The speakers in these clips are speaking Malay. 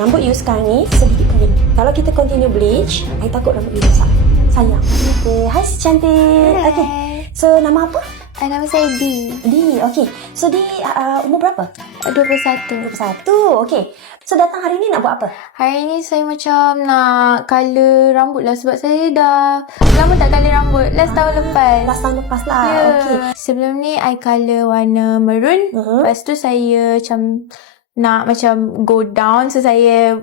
rambut you sekarang ni sedikit kering. Kalau kita continue bleach, I takut rambut you rosak. Sayang. Okay. Hai si cantik. Hai. Okay. So nama apa? Nama saya Di. Di. Okay. So Di umur berapa? 21. 21. Okay. So datang hari ni nak buat apa? Hari ni saya macam nak colour rambut lah sebab saya dah lama tak colour rambut. Last tahun lepas. Last tahun lepas lah. Yeah. Okay. Sebelum ni I colour warna maroon. Lepas tu saya macam nak macam go down. So saya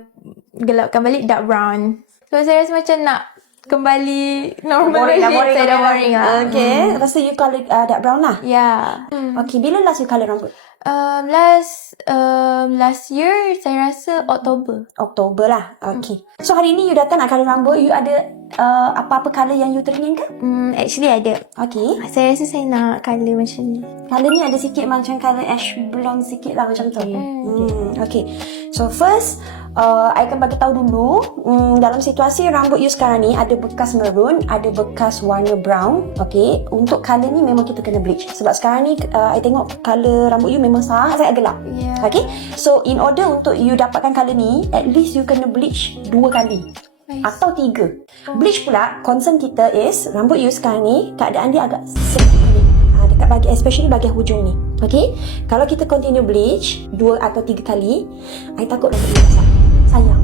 gelapkan balik dark brown. So saya rasa macam nak kembali normal Boring balik. Saya dah boring lah. Okay. Lepas tu you colour dark brown lah? Ya. Okay. Bila last you colour rambut? Last year saya rasa Oktober lah. Okay. So hari ni you datang nak colour rambut. You ada apa-apa colour yang you teringinkan? Actually ada. Okay. Saya rasa saya nak colour macam ni. Colour ni ada sikit macam colour ash blonde sikit lah macam tu. Okay. So first, I akan bagi tahu dulu dalam situasi rambut you sekarang ni ada bekas maroon, ada bekas warna brown. Okay. Untuk colour ni memang kita kena bleach. Sebab sekarang ni I tengok colour rambut you memang sangat gelap. Yeah. Okay. So in order untuk you dapatkan colour ni, at least you kena bleach 2 kali. Atau 3. Bleach pula, concern kita is rambut you sekarang ni keadaan dia agak sedikit kering. Dekat bagi, especially bahagian hujung ni. Okay. Kalau kita continue bleach 2 atau 3 kali, I takut rambut you rosak. Sayang.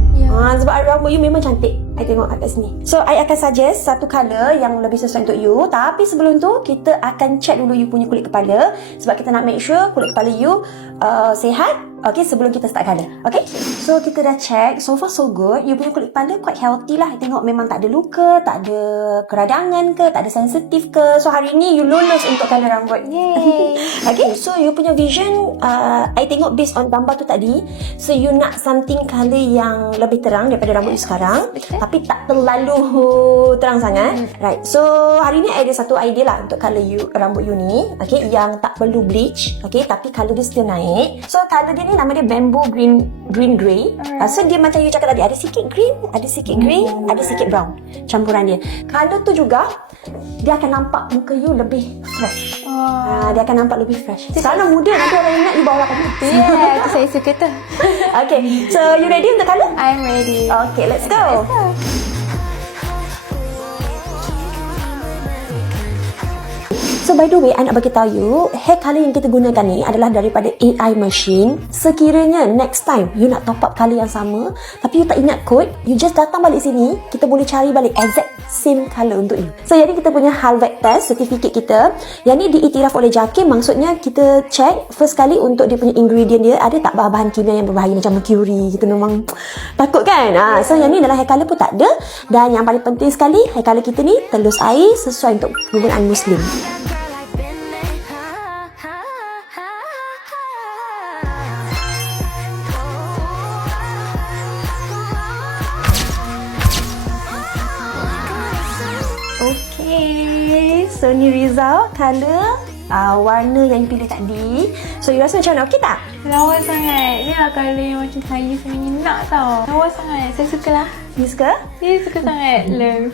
Sebab rambut you memang cantik. I tengok kat sini. So, I akan suggest satu colour yang lebih sesuai untuk you. Tapi sebelum tu, kita akan check dulu you punya kulit kepala. Sebab kita nak make sure kulit kepala you sihat. Okay, sebelum kita start colour. Okay. So, kita dah check. So far, so good. You punya kulit kepala quite healthy lah. I tengok memang tak ada luka, tak ada keradangan ke, tak ada sensitif ke. So, hari ni you lulus untuk colour rambut. Yay. Okay, so you punya vision, I tengok based on gambar tu tadi. So, you nak something colour yang lebih terang daripada rambut you sekarang. Betul. Tapi tak terlalu terang sangat. Right. So, hari ni I ada satu idea lah untuk colour you, rambut you ni. Okay, yang tak perlu bleach. Okay, tapi colour dia still naik. So, colour dia ni nama dia bamboo green grey. So, dia macam you cakap tadi, ada sikit green, ada sikit grey, ada sikit brown. Campuran dia. Colour tu juga, dia akan nampak muka you lebih fresh. Dia akan nampak lebih fresh. Sekarang muda, nanti orang ingat you bawa rambut. Yeah, tu saya suka tu. Okay, so you ready untuk colour? I'm ready. Okay, let's go. So by the way, I nak bagi tahu you, hair colour yang kita gunakan ni adalah daripada AI machine. Sekiranya next time you nak top up colour yang sama, tapi you tak ingat code, you just datang balik sini, kita boleh cari balik exact same colour untuk you. So yang ni kita punya Halvet test, certificate kita. Yang ni diiktiraf oleh JAKIM, maksudnya kita check first kali untuk dia punya ingredient dia, ada tak bahan kimia yang berbahaya macam mercury. Kita memang takut kan? So yang ni dalam hair colour pun tak ada. Dan yang paling penting sekali, hair colour kita ni telus air sesuai untuk penggunaan Muslim. Okay, so ni result colour warna yang you pilih tadi. So you rasa macam mana? Okay tak? Lawa sangat. Ni lah colour yang macam saya sebenarnya nak tau. Lawa sangat. Saya suka lah. You suka? Saya suka sangat. Love.